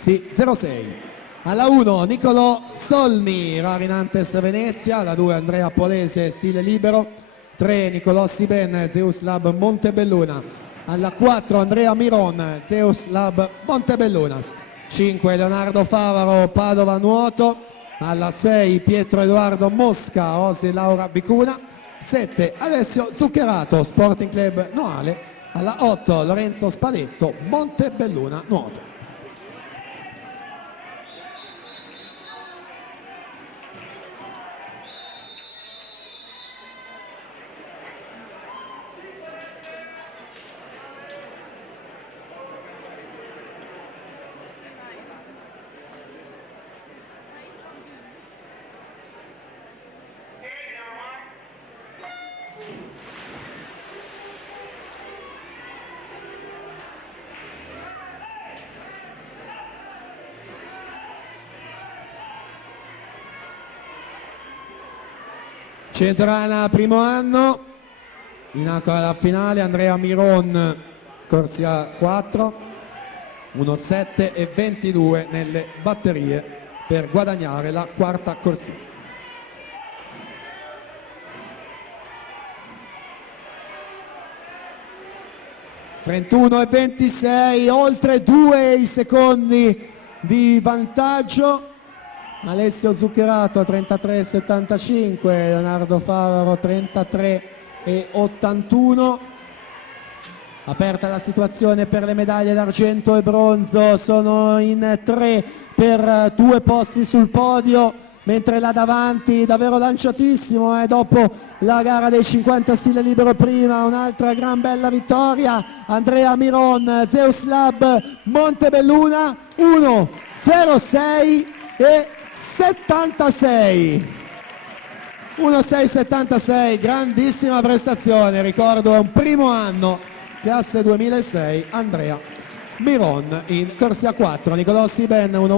Ragazzi 06. Alla 1 Nicolò Solmi, Rarinantes Venezia. Alla 2 Andrea Polese, Stile Libero. 3 Nicolò Siben, Zeus Lab Montebelluna. Alla 4 Andrea Miron, Zeus Lab Montebelluna. 5 Leonardo Favaro, Padova Nuoto. Alla 6 Pietro Edoardo Mosca, Osi Laura Vicuna. 7 Alessio Zuccherato, Sporting Club Noale. Alla 8 Lorenzo Spadetto, Montebelluna Nuoto. Centrana primo anno, in acqua alla finale Andrea Miron, corsia 4, 1,7 e 22 nelle batterie per guadagnare la quarta corsia. (31 e 26, oltre 2 i secondi di vantaggio). Alessio Zuccherato 33,75, Leonardo Favaro 33,81. Aperta la situazione per le medaglie d'argento e bronzo, sono in 3 per 2 posti sul podio, mentre là davanti davvero lanciatissimo, dopo la gara dei 50 stile libero prima, un'altra gran bella vittoria, Andrea Miron, Zeus Lab Montebelluna 1,06 e 76, 1,676, grandissima prestazione. Ricordo, è un primo anno, classe 2006, Andrea Miron in corsia 4. Nicolò Siben 1